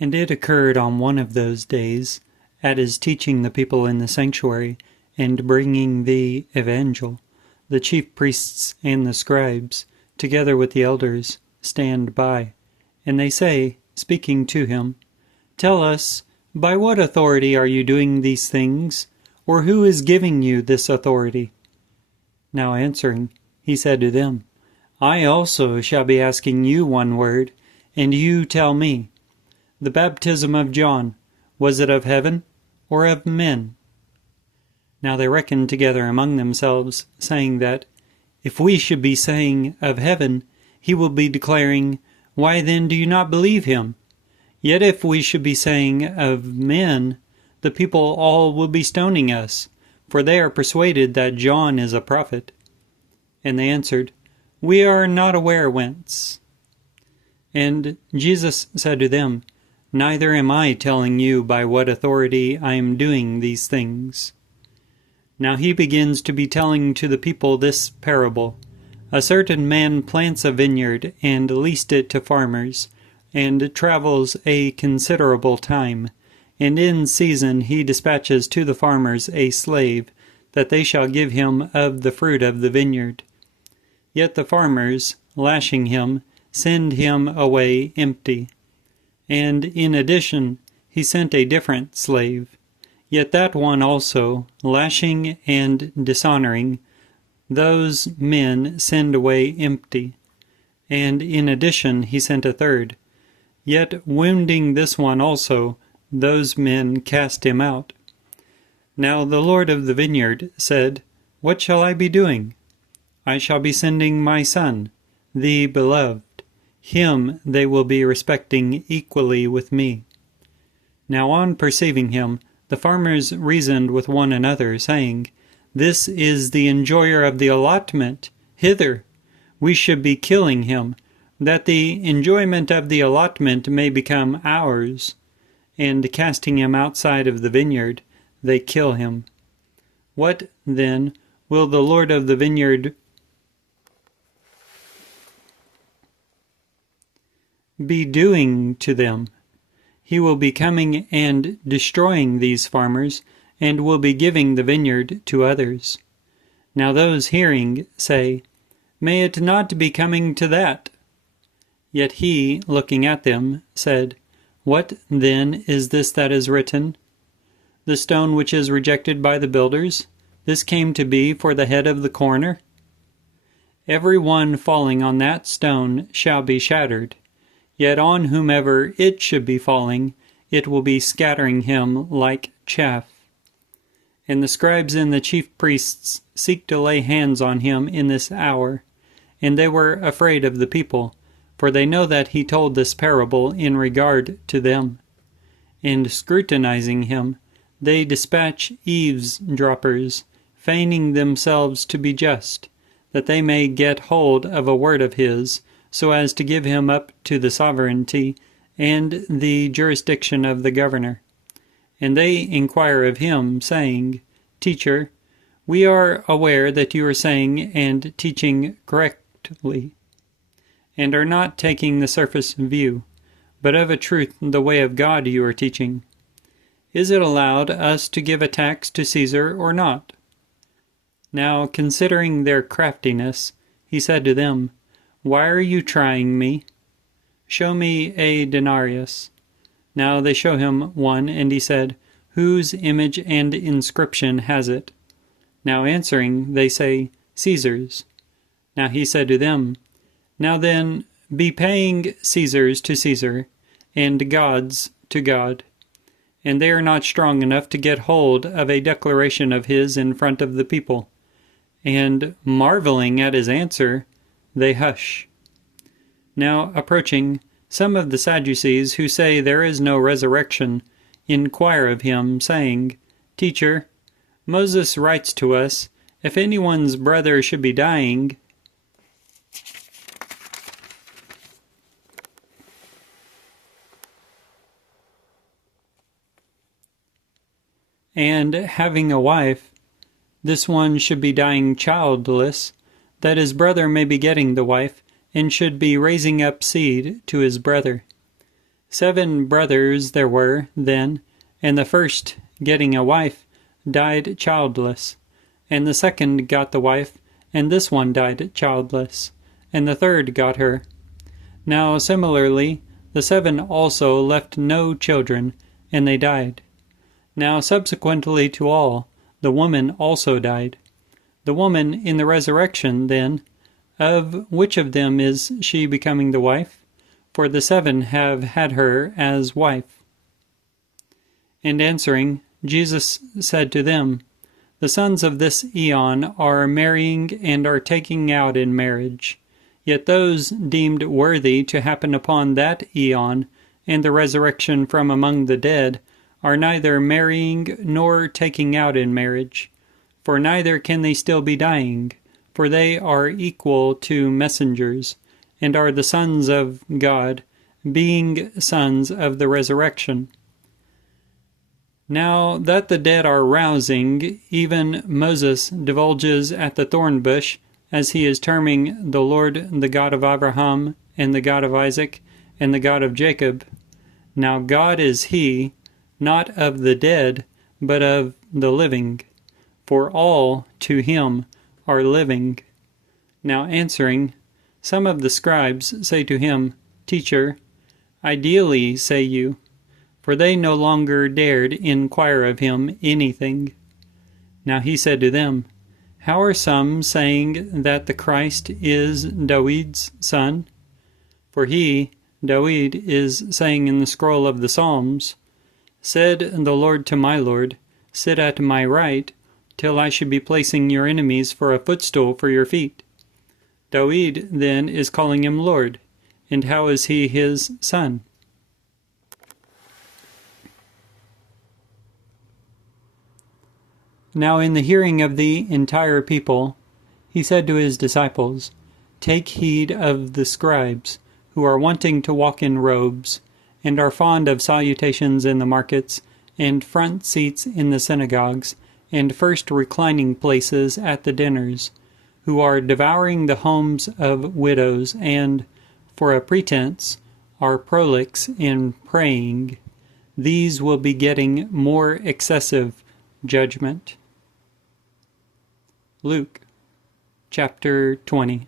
And it occurred on one of those days, at his teaching the people in the sanctuary, and bringing the evangel, the chief priests and the scribes, together with the elders, stand by. And they say, speaking to him, "Tell us, by what authority are you doing these things? Or who is giving you this authority?" Now answering, he said to them, "I also shall be asking you one word, and you tell me. The baptism of John, was it of heaven or of men?" Now they reckoned together among themselves, saying that, "If we should be saying of heaven, he will be declaring, 'Why then do you not believe him?' Yet if we should be saying of men, the people all will be stoning us, for they are persuaded that John is a prophet." And they answered, "We are not aware whence." And Jesus said to them, "Neither am I telling you by what authority I am doing these things." Now he begins to be telling to the people this parable. A certain man plants a vineyard and leased it to farmers, and travels a considerable time, and in season he dispatches to the farmers a slave, that they shall give him of the fruit of the vineyard. Yet the farmers, lashing him, send him away empty. And in addition, he sent a different slave. Yet that one also, lashing and dishonoring, those men send away empty. And in addition, he sent a third. Yet wounding this one also, those men cast him out. Now the Lord of the vineyard said, "What shall I be doing? I shall be sending my son, the beloved. Him they will be respecting equally with me." Now on perceiving him, the farmers reasoned with one another, saying, "This is the enjoyer of the allotment. Hither! We should be killing him, that the enjoyment of the allotment may become ours." And casting him outside of the vineyard, they kill him. What, then, will the Lord of the vineyard be doing to them? He will be coming and destroying these farmers, and will be giving the vineyard to others. Now those hearing say, "May it not be coming to that?" Yet he, looking at them, said, "What, then, is this that is written? The stone which is rejected by the builders, this came to be for the head of the corner? Every one falling on that stone shall be shattered. Yet on whomever it should be falling, it will be scattering him like chaff." And the scribes and the chief priests seek to lay hands on him in this hour. And they were afraid of the people, for they know that he told this parable in regard to them. And scrutinizing him, they dispatch eavesdroppers, feigning themselves to be just, that they may get hold of a word of his, so as to give him up to the sovereignty and the jurisdiction of the governor. And they inquire of him, saying, "Teacher, we are aware that you are saying and teaching correctly, and are not taking the surface view, but of a truth the way of God you are teaching. Is it allowed us to give a tax to Caesar or not?" Now, considering their craftiness, he said to them, "Why are you trying me? Show me a denarius." Now they show him one, and he said, "Whose image and inscription has it?" Now answering, they say, "Caesar's." Now he said to them, "Now then, be paying Caesar's to Caesar, and God's to God." And they are not strong enough to get hold of a declaration of his in front of the people. And, marveling at his answer, they hush. Now approaching, some of the Sadducees, who say there is no resurrection, inquire of him, saying, "Teacher, Moses writes to us, if anyone's brother should be dying, and having a wife, this one should be dying childless, that his brother may be getting the wife, and should be raising up seed to his brother. 7 brothers there were then, and the first, getting a wife, died childless. And the second got the wife, and this one died childless. And the third got her. Now similarly, the 7 also left no children, and they died. Now subsequently to all, the woman also died. The woman in the resurrection, then, of which of them is she becoming the wife? For the 7 have had her as wife. And answering, Jesus said to them, The sons of this aeon are marrying and are taking out in marriage. Yet those deemed worthy to happen upon that aeon and the resurrection from among the dead are neither marrying nor taking out in marriage. For neither can they still be dying, for they are equal to messengers, and are the sons of God, being sons of the resurrection. Now that the dead are rousing, even Moses divulges at the thorn bush, as he is terming the Lord the God of Abraham, and the God of Isaac, and the God of Jacob. Now God is he, not of the dead, but of the living. For all to him are living. Now answering, some of the scribes say to him, Teacher, ideally say you, for they no longer dared inquire of him anything. Now he said to them, How are some saying that the Christ is David's son? For he, David, is saying in the scroll of the Psalms, Said the Lord to my Lord, Sit at my right, till I should be placing your enemies for a footstool for your feet. David, then, is calling him Lord, and how is he his son? Now in the hearing of the entire people, he said to his disciples, Take heed of the scribes, who are wanting to walk in robes, and are fond of salutations in the markets, and front seats in the synagogues, and first reclining places at the dinners, who are devouring the homes of widows, and, for a pretense, are prolix in praying. These will be getting more excessive judgment. Luke chapter 20.